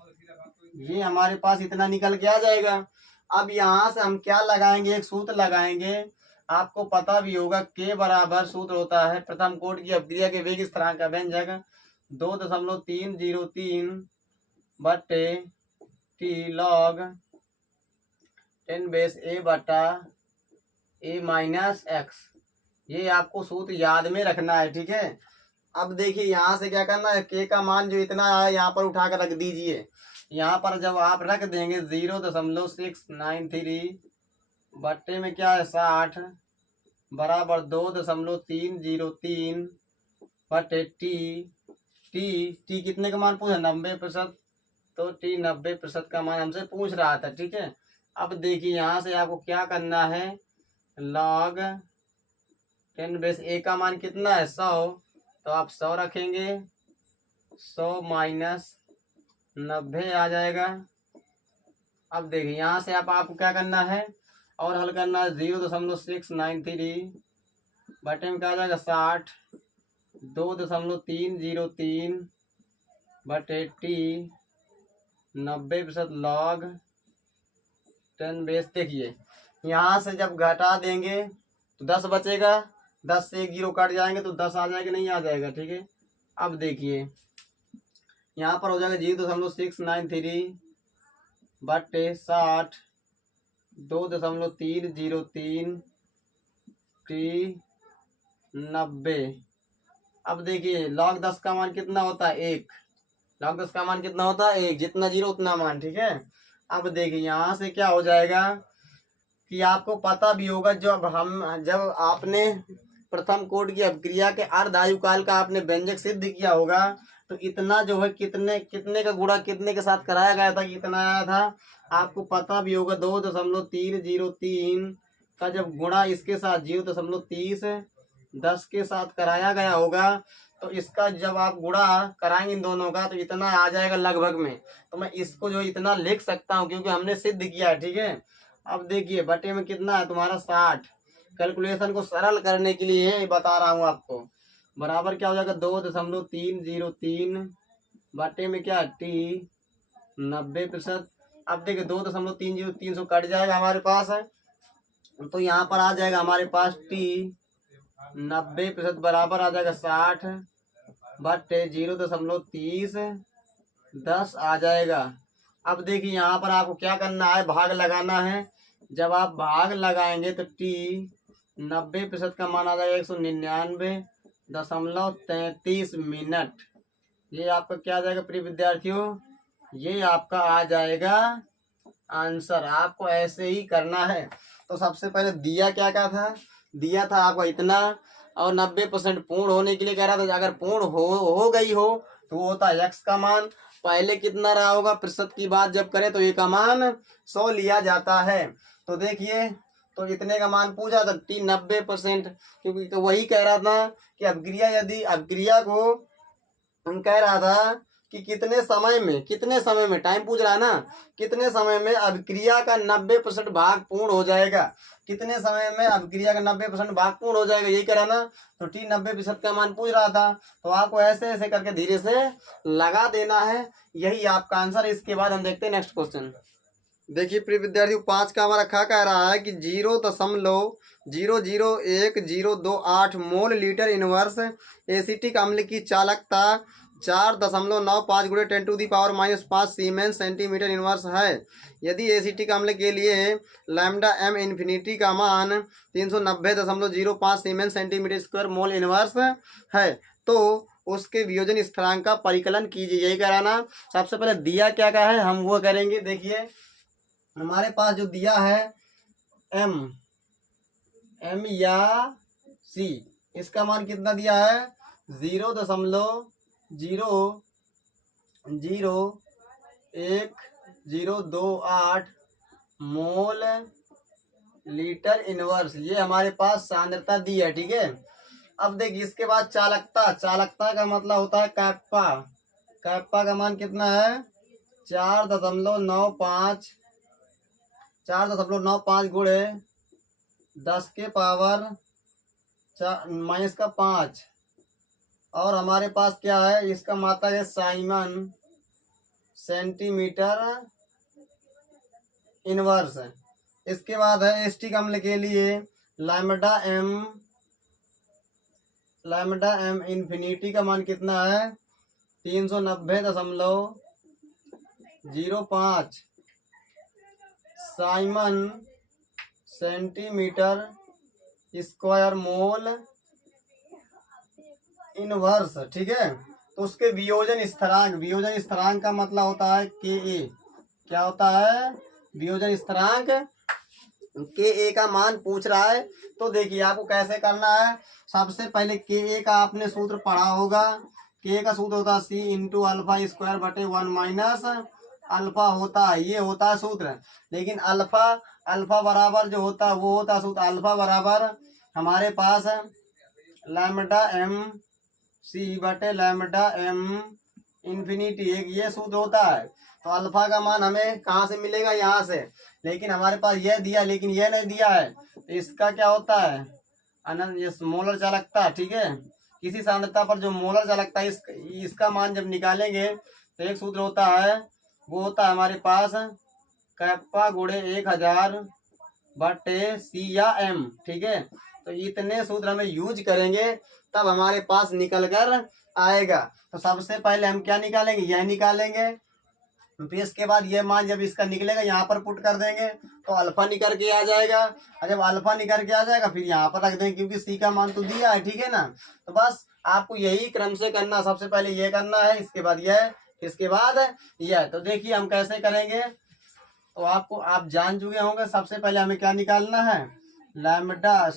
ये हमारे पास इतना निकल के आ जाएगा। अब यहाँ से हम क्या लगाएंगे, एक सूत्र लगाएंगे, आपको पता भी होगा, के बराबर सूत्र होता है प्रथम कोटि की अभिक्रिया के वेग स्थिरांक का व्यंजक 2.303 बटे टी लॉग 10⁻A/A-x, ये आपको सूत्र याद में रखना है, ठीक है। अब देखिए यहाँ से क्या करना है, के का मान जो इतना है यहाँ पर उठा कर रख दीजिए। यहाँ पर जब आप रख देंगे 0.693 बट्टे में क्या है 60 बराबर 2.303 बटे टी, टी कितने का मान पूछा, 90%, तो टी 90% का मान हमसे पूछ रहा था, ठीक है। अब देखिए यहाँ से आपको क्या करना है, log 10 का मान कितना है 100, तो आप 100 रखेंगे, 100 माइनस 90 आ जाएगा। अब देखिए यहाँ से आपको क्या करना है और हल करना है, 0.693 बटे में क्या आ जाएगा 60, 2.303 बटे टी 90% लॉग 10 देखिए यहाँ से जब घटा देंगे तो 10 बचेगा, 10 से 1 0 कट जाएंगे तो 10 आ जाएगा, नहीं आ जाएगा, ठीक है। अब देखिए यहाँ पर हो जाएगा 0.693 बटे 60 2.303 टी 90। अब देखिए log 10 का मान कितना होता है 1। log 10 का मान कितना होता है 1, जितना जीरो उतना मान, ठीक है। अब देखिए यहाँ से क्या हो जाएगा कि आपको पता भी होगा जब आपने प्रथम कोटि की अपक्रिया के अर्ध आयु काल का आपने व्यंजक सिद्ध किया होगा, तो इतना जो है कितने कितने का गुणा कितने के साथ कराया गया था, कितना आया था आपको पता भी होगा। 2.303 का जब गुणा इसके साथ 0.30 10 के साथ कराया गया होगा, तो इसका जब आप गुणा कराएंगे इन दोनों का तो इतना आ जाएगा लगभग में। तो मैं इसको जो इतना लिख सकता हूँ क्योंकि हमने सिद्ध किया है, ठीक है। अब देखिए बटे में कितना है तुम्हारा 60। कैलकुलेशन को सरल करने के लिए बता रहा हूँ आपको। बराबर क्या हो जाएगा 2.303 बटे में क्या टी 90%। अब देखिए 2.303 से कट जाएगा हमारे पास है, तो यहाँ पर आ जाएगा हमारे पास टी 90% बराबर आ जाएगा 60 बटे 0.30 10 आ जाएगा। अब देखिए यहाँ पर आपको क्या करना है, भाग लगाना है। जब आप भाग लगाएंगे तो टी 90% का मान आ जाएगा 199.33 मिनट। ये आपका क्या आ जाएगा प्रिय विद्यार्थियों, ये आपका आ जाएगा आंसर। आपको ऐसे ही करना है। तो सबसे पहले दिया क्या क्या था, दिया था आपको इतना, और 90% पूर्ण होने के लिए कह रहा था। अगर पूर्ण हो गई हो तो वो होता है x का मान। पहले कितना रहा होगा प्रतिशत की बात जब करें तो ये का मान 100 लिया जाता है। तो देखिए तो इतने का मान पूछा था टी 90%, क्योंकि तो वही कह रहा था कि अपक्रिया यदि अपक्रिया को हम कह रहा था कि कितने समय में टाइम पूछ रहा है ना, कितने समय में अभिक्रिया का 90% भाग पूर्ण हो जाएगा, कितने समय में अभिक्रिया का 90% भाग पूर्ण हो जाएगा, यही कह रहा ना। तो टी 90% का मान पूछ रहा था, तो आपको ऐसे ऐसे करके धीरे से लगा देना है। यही आपका आंसर है। इसके बाद हम देखते हैं नेक्स्ट क्वेश्चन। देखिए प्रिय विद्यार्थी 5 का हमारा खा कह रहा है कि 0.00128 मोल लीटर इनवर्स एसिटिक अम्ल की चालकता 4.95 गुणे 10⁻⁻5 सीमेंस सेंटीमीटर इनवर्स है। यदि एसिटिक अम्ल के लिए लैम्डा एम इन्फिनिटी का मान 390.05 siemens centimetre square mole inverse है, तो उसके वियोजन स्थिरांक का परिकलन कीजिए। यही कराना। सबसे पहले दिया क्या क्या है हम वो करेंगे। देखिए हमारे पास जो दिया है एम या सी, इसका मान कितना दिया है 0.00128 मोल लीटर इनवर्स, ये हमारे पास सांद्रता दी है, ठीक है। अब देखिए इसके बाद चालकता का मतलब होता है कैप्पा। कैप्पा का मान कितना है 4.95 गुणे 10⁻⁻5। और हमारे पास क्या है, इसका मात्रा है साइमन सेंटीमीटर इनवर्स। इसके बाद है एसिटिक अम्ल के लिए लैम्डा एम इन्फिनिटी का मान कितना है 390.05 Simon centimetre square mole inverse, ठीक है। तो उसके वियोजन स्थिरांक का मतलब होता है के ए। क्या होता है वियोजन स्थिरांक, के ए का मान पूछ रहा है। तो देखिए आपको कैसे करना है। सबसे पहले के ए का आपने सूत्र पढ़ा होगा। के ए का सूत्र होता है सी इंटू अल्फा स्क्वायर बटे 1 माइनस अल्फा होता है, ये होता है सूत्र। लेकिन अल्फा बराबर जो होता है वो होता है सूत्र अल्फा बराबर हमारे पास लैम्डा एम सी बटे लैम्डा एम इन्फिनिटी, एक ये सूत्र होता है। तो अल्फा का मान हमें कहाँ से मिलेगा, यहाँ से। लेकिन हमारे पास यह दिया, लेकिन यह नहीं दिया है। तो इसका क्या होता है अनंत, ये मोलर चालकता, ठीक है। किसी सांद्रता पर जो मोलर चालकता इसका मान जब निकालेंगे तो एक सूत्र होता है, वो होता है हमारे पास कैप्पा गुणे 1000 बटे सी या एम, ठीक है। तो इतने सूत्र हमें यूज करेंगे तब हमारे पास निकल कर आएगा। तो सबसे पहले हम क्या निकालेंगे, यह निकालेंगे फिर इसके बाद ये मान जब इसका निकलेगा यहाँ पर पुट कर देंगे तो अल्फा निकल के आ जाएगा, और जब अल्फा निकल के आ जाएगा फिर यहाँ पर रख देंगे क्योंकि सी का मान तो दिया है, ठीक है ना। तो बस आपको यही क्रम से करना, सबसे पहले ये करना है, इसके बाद यह, इसके बाद यह। तो देखिए हम कैसे करेंगे, तो आपको आप जान चुके होंगे। सबसे पहले हमें क्या निकालना है, लैम्डा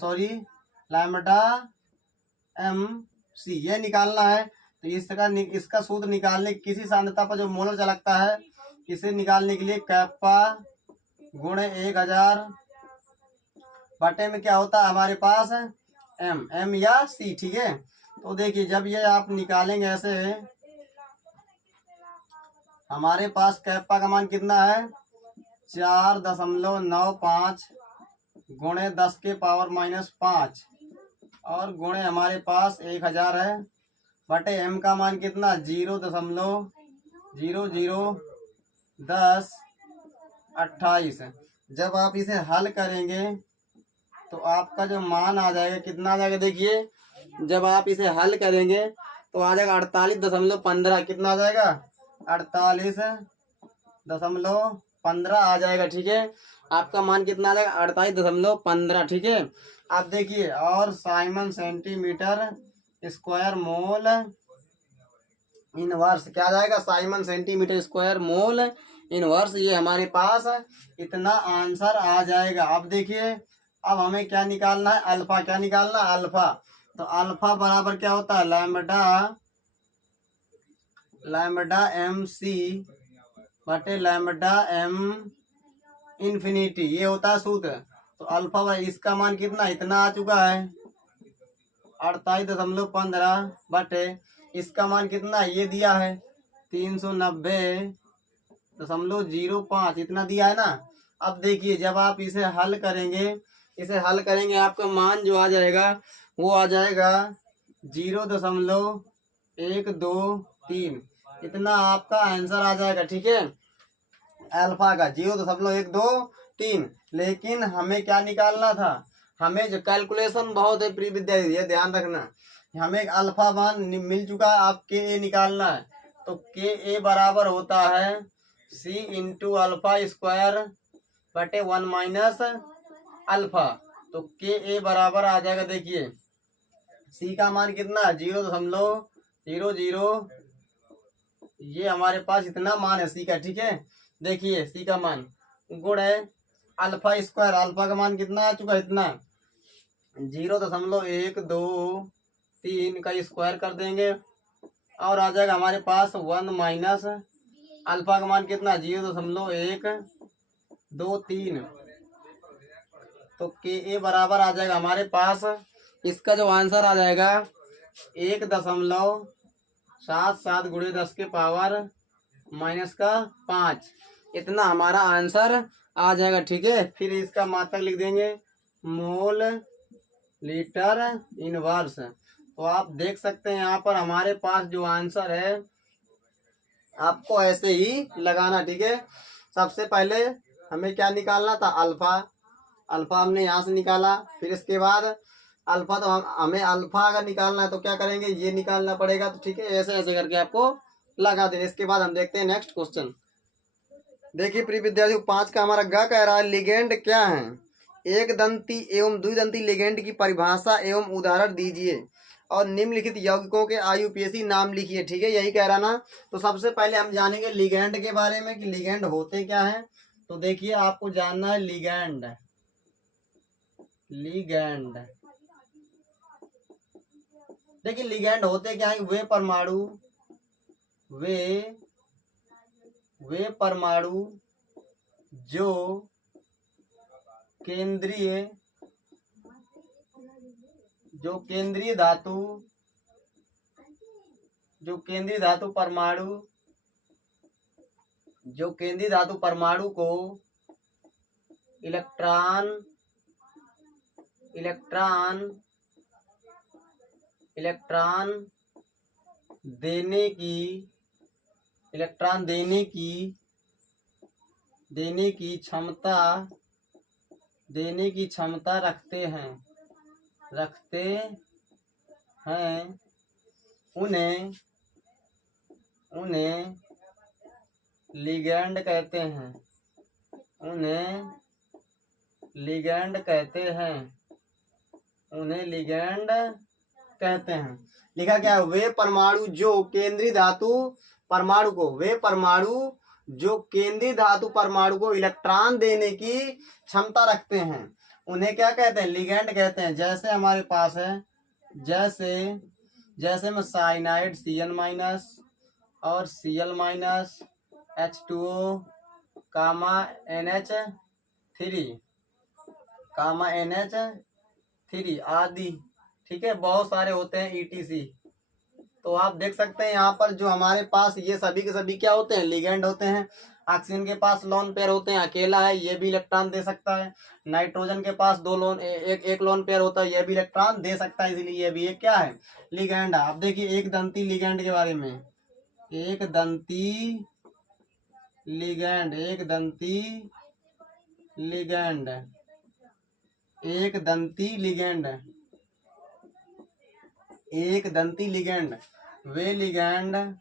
एम सी ये निकालना है। तो इसका सूत्र निकालने, किसी सांद्रता पर जो मोलर चलकता है इसे निकालने के लिए कैप्पा गुणे 1000 बटे में क्या होता है हमारे पास एम या सी, ठीक है। तो देखिए जब ये आप निकालेंगे ऐसे, हमारे पास कैप्पा का मान कितना है 4.95 गुणे 10 के पावर -5 और गुणे हमारे पास 1000 है बटे एम का मान कितना 0.001028। जब आप इसे हल करेंगे तो आपका जो मान आ जाएगा कितना आ जाएगा, देखिए जब आप इसे हल करेंगे तो आ जाएगा 48.15, कितना आ जाएगा 48.15 आ जाएगा, ठीक है। आपका मान कितना आ जाएगा 48.15, ठीक है। आप देखिए, और Simon centimetre square mole inverse क्या आ जाएगा, Simon centimetre square mole inverse, ये हमारे पास इतना आंसर आ जाएगा। अब देखिए अब हमें क्या निकालना है, अल्फा, क्या निकालना है अल्फा। तो अल्फा बराबर क्या होता है लैम्डा एम सी बटे लैम्डा एम इन्फिनिटी, ये होता है सूत्र। तो अल्फा इसका मान कितना इतना आ चुका है 48.15 बटे इसका मान कितना ये दिया है 390.05 इतना दिया है ना। अब देखिए जब आप इसे हल करेंगे, आपका मान जो आ जाएगा वो आ जाएगा 0.123, इतना आपका आंसर आ जाएगा, ठीक है। अल्फा का 0.123, लेकिन हमें क्या निकालना था, हमें जो कैलकुलेशन बहुत है प्रिय विद्यार्थी, ये ध्यान रखना, हमें अल्फा मान मिल चुका है, आप के ए निकालना है। तो के ए बराबर होता है सी इंटू अल्फा स्क्वायर बटे 1 माइनस अल्फा। तो के ए बराबर आ जाएगा, देखिए सी का मान कितना 0.00, ये हमारे पास इतना मान है सी का, ठीक है। देखिए सी का मान गुण है अल्फा स्क्वायर, अल्फा का मान कितना आ चुका है इतना 0.123 का स्क्वायर कर देंगे और आ जाएगा हमारे पास 1 माइनस अल्फा का मान कितना 0.123। तो के ए बराबर आ जाएगा हमारे पास, इसका जो आंसर आ जाएगा 1.77 गुणे 10 के पावर -5, इतना हमारा आंसर आ जाएगा, ठीक है। फिर इसका मात्रक लिख देंगे मोल लीटर इनवर्स। तो आप देख सकते हैं यहाँ पर हमारे पास जो आंसर है आपको ऐसे ही लगाना, ठीक है। सबसे पहले हमें क्या निकालना था अल्फा, हमने यहाँ से निकाला। फिर इसके बाद अल्फा, तो हमें अल्फा अगर निकालना है तो क्या करेंगे, ये निकालना पड़ेगा, तो ठीक है ऐसे ऐसे करके आपको लगा दें। इसके बाद हम देखते हैं नेक्स्ट क्वेश्चन। देखिए प्रिय विद्यार्थियों 5 का हमारा ग कह रहा है लिगेंड क्या है, एक दंती एवं द्विदंती लिगेंड की परिभाषा एवं उदाहरण दीजिए और निम्नलिखित यौगिकों के आयुपीएसी नाम लिखिए, ठीक है यही कह रहा ना। तो सबसे पहले हम जानेंगे लिगेंड के बारे में कि लिगेंड होते क्या हैं। तो देखिए आपको जानना है लिगेंड, देखिए लिगेंड होते क्या है, वे परमाणु जो केंद्रीय धातु परमाणु को इलेक्ट्रॉन देने की क्षमता रखते हैं, उन्हें लिगैंड कहते हैं, उन्हें लिगैंड कहते हैं, उन्हें लिगैंड कहते हैं। लिखा क्या है, वे परमाणु जो केंद्रीय धातु परमाणु को, वे परमाणु जो केंद्रीय धातु परमाणु को इलेक्ट्रॉन देने की क्षमता रखते हैं, उन्हें क्या कहते हैं, लिगैंड कहते हैं। जैसे हमारे पास है, जैसे में साइनाइड Cn- और Cl- H2O कामा NH3 आदि, ठीक है, बहुत सारे होते हैं ETC। तो आप देख सकते हैं यहाँ पर जो हमारे पास ये सभी के सभी क्या होते हैं, लिगेंड होते हैं। ऑक्सीजन के पास लोन पेयर होते हैं, अकेला है, ये भी इलेक्ट्रॉन दे सकता है। नाइट्रोजन के पास एक लोन पेयर होता है, ये भी इलेक्ट्रॉन दे सकता है, इसलिए ये भी एक क्या है, लिगेंड है। अब देखिए एक दंती लिगेंड के बारे में, एक दंती लिगेंड, एक दंती लिगेंड, एक दंती लिगेंड, एक दंती लिगेंड, वे लिगेंड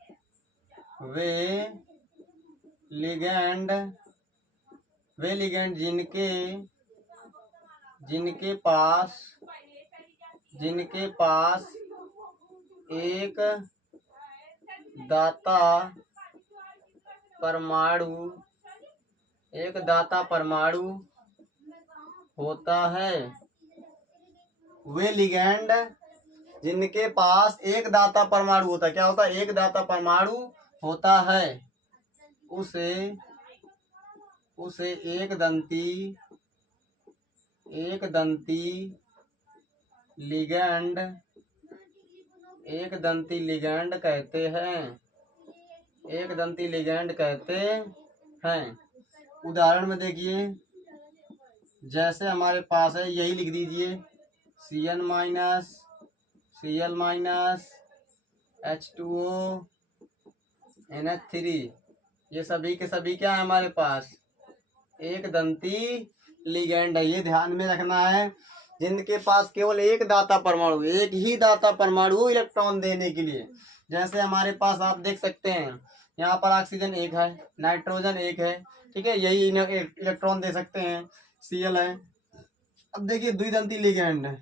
जिनके पास एक दाता परमाणु होता है, वे लिगैंड जिनके पास एक दाता परमाणु होता है, क्या होता है, एक दाता परमाणु होता है, उसे एक दंती लिगैंड कहते हैं, एक दंती लिगैंड कहते हैं। उदाहरण में देखिए, जैसे हमारे पास है, यही लिख दीजिए, Cn- Cl- H2O NH3, ये सभी के सभी क्या है हमारे पास, एक दंती लिगैंड है। ये ध्यान में रखना है, जिनके पास केवल एक दाता परमाणु, एक ही दाता परमाणु इलेक्ट्रॉन देने के लिए। जैसे हमारे पास आप देख सकते हैं, यहाँ पर ऑक्सीजन एक है, नाइट्रोजन एक है, ठीक है, यही इलेक्ट्रॉन दे सकते हैं, Cl है। अब देखिए द्विदंती लिगैंड,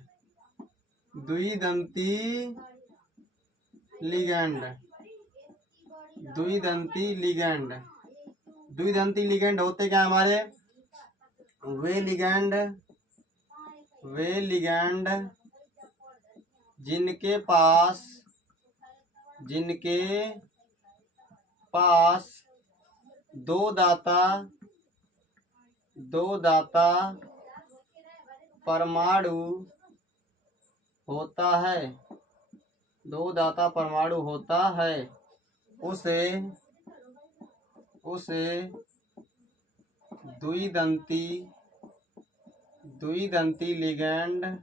द्विदंती लिगैंड होते क्या हमारे, वे लिगैंड जिनके पास दो दाता परमाणु होता है, उसे द्विदंती लिगैंड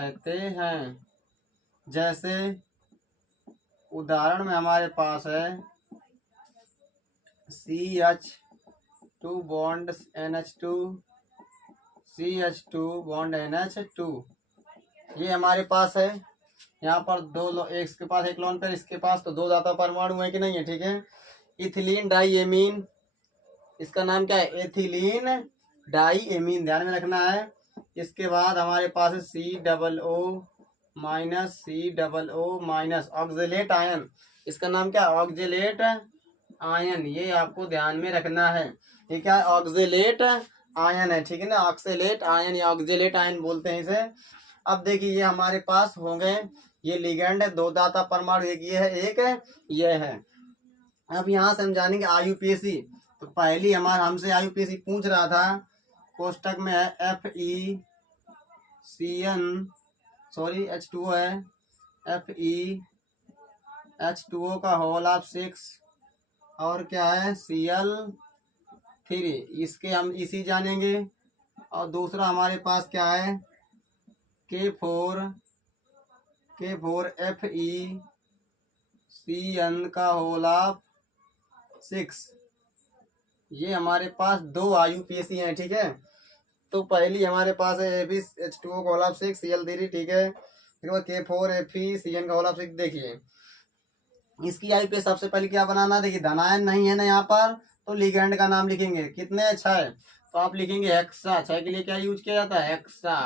कहते हैं। जैसे उदाहरण में हमारे पास है, CH2 bond NH2, CH2 bond NH2, ये हमारे पास है। यहाँ पर इसके पास एक लोन पेयर, इसके पास तो दो दाता परमाणु है कि नहीं है, ठीक है। इथिलीन डाईएमीन, इसका नाम क्या है, एथिलीन डाईएमीन, ध्यान में रखना है। इसके बाद हमारे पास है COO- ऑक्जेलेट आयन, इसका नाम क्या है, ऑक्जेलेट आयन, ये आपको ध्यान में रखना है। ये क्या है, ऑक्जेलेट आयन है, ठीक है ना, ऑक्जेलेट आयन या ऑक्जेलेट आयन बोलते हैं इसे। अब देखिए ये हमारे पास हो गए, ये लिगैंड है, दो दाता परमाणु, एक ये है, एक ये है। अब यहाँ से हम जानेंगे IUPAC। तो पहली हमसे IUPAC पूछ रहा था, कोष्टक में है H2O है, H2O का होल ऑफ 6 और क्या है, Cl3, इसके हम इसी जानेंगे। और दूसरा हमारे पास क्या है, K4FeCN का होल ऑफ 6, ये हमारे पास दो IUPAC हैं, ठीक है। तो पहली हमारे पास है H2O होल ऑफ 6 Cl3, ठीक है। देखो K4Fe का होल ऑफ 6। देखिए इसकी आई पे सबसे पहले क्या बनाना, देखिए धनायन नहीं है ना यहाँ पर, तो लिगेंड का नाम लिखेंगे। कितने 6, तो आप लिखेंगे हेक्सा। 6 के लिए क्या यूज किया जाता है, हेक्सा,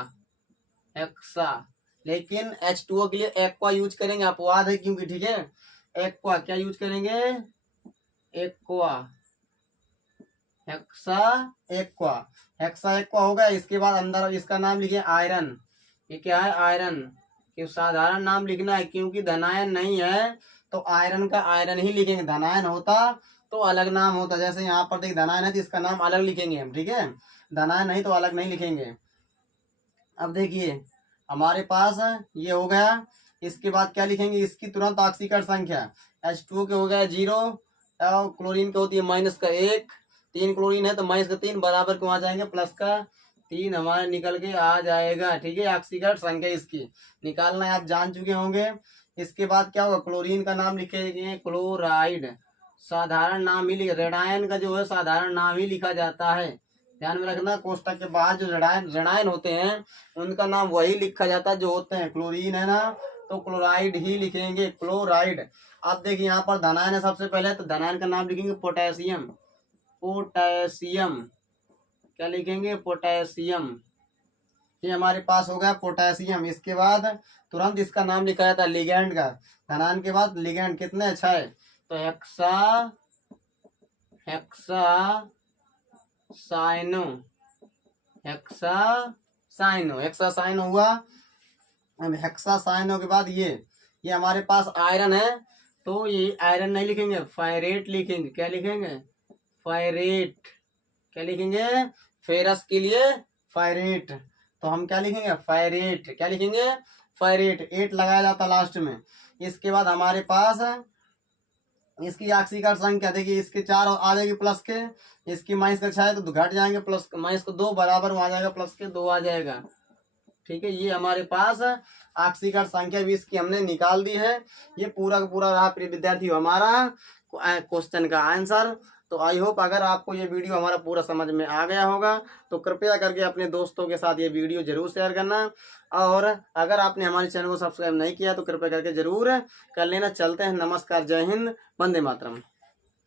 हेक्सा। लेकिन H2O के लिए एक्वा यूज करेंगे, अपवाद है क्योंकि, ठीक है। एक्वा क्या यूज करेंगे, aqua, hexa aqua, hexa aqua हो गया। इसके बाद अंदर इसका नाम लिखिए आयरन। ये क्या है, आयरन। ये साधारण नाम लिखना है क्योंकि धनायन नहीं है, तो आयरन का आयरन ही लिखेंगे। धनायन होता तो अलग नाम होता, जैसे यहाँ पर देखिए धनायन है तो इसका नाम अलग लिखेंगे हम, ठीक है। धनायन नहीं तो अलग नहीं लिखेंगे। अब देखिए हमारे पास ये हो गया। इसके बाद क्या लिखेंगे, इसकी तुरंत ऑक्सीकरण संख्या। H2O के हो गया 0, और क्लोरीन के होती है -1। 3 क्लोरीन है तो -3 बराबर को आ जाएंगे +3 हमारे निकल के आ जाएगा, ठीक है। ऑक्सीकरण संख्या इसकी निकालना है, आप जान चुके होंगे। इसके बाद क्या होगा, क्लोरीन का नाम लिखेंगे क्लोराइड। साधारण नाम ही रेडायन का जो है साधारण नाम ही लिखा जाता है, ध्यान में रखना। कोष्टक के बाहर जो ऋणायन होते हैं उनका नाम वही लिखा जाता है जो होते हैं। क्लोरीन है ना, तो क्लोराइड ही लिखेंगे, क्लोराइड। अब देखिए यहाँ पर धनायन है सबसे पहले, तो धनायन का नाम लिखेंगे पोटेशियम। पोटेशियम क्या लिखेंगे, पोटेशियम। ये हमारे पास हो गया पोटेशियम। इसके बाद तुरंत इसका नाम लिखा जाता है लिगेंड का। धनायन के बाद लिगेंड कितने 6, तो hexa, hexa cyano, hexa cyano, hexa cyano हुआ। अब हेक्सा साइनो के बाद ये हमारे पास आयरन है, तो ये आयरन नहीं लिखेंगे, फेरेट लिखेंगे। क्या लिखेंगे, फेरेट। क्या लिखेंगे, फेरस के लिए फेरेट, तो हम क्या लिखेंगे, फेरेट। क्या लिखेंगे, फेरेट। 8 लगाया जाता लास्ट में। इसके बाद हमारे पास इसकी ऑक्सीकरण संख्या देखिए, इसके 4 आ जाएगी प्लस के, इसकी -6 है तो घट जाएंगे, प्लस -2 बराबर आ जाएगा, +2 आ जाएगा, ठीक है। ये हमारे पास ऑक्सीकरण संख्या भी इसकी हमने निकाल दी है। ये पूरा का पूरा रहा प्रिय विद्यार्थी हमारा क्वेश्चन का आंसर। तो आई होप अगर आपको ये वीडियो हमारा पूरा समझ में आ गया होगा तो कृपया करके अपने दोस्तों के साथ ये वीडियो जरूर शेयर करना, और अगर आपने हमारे चैनल को सब्सक्राइब नहीं किया तो कृपया करके जरूर कर लेना। चलते हैं, नमस्कार, जय हिंद, वंदे मातरम।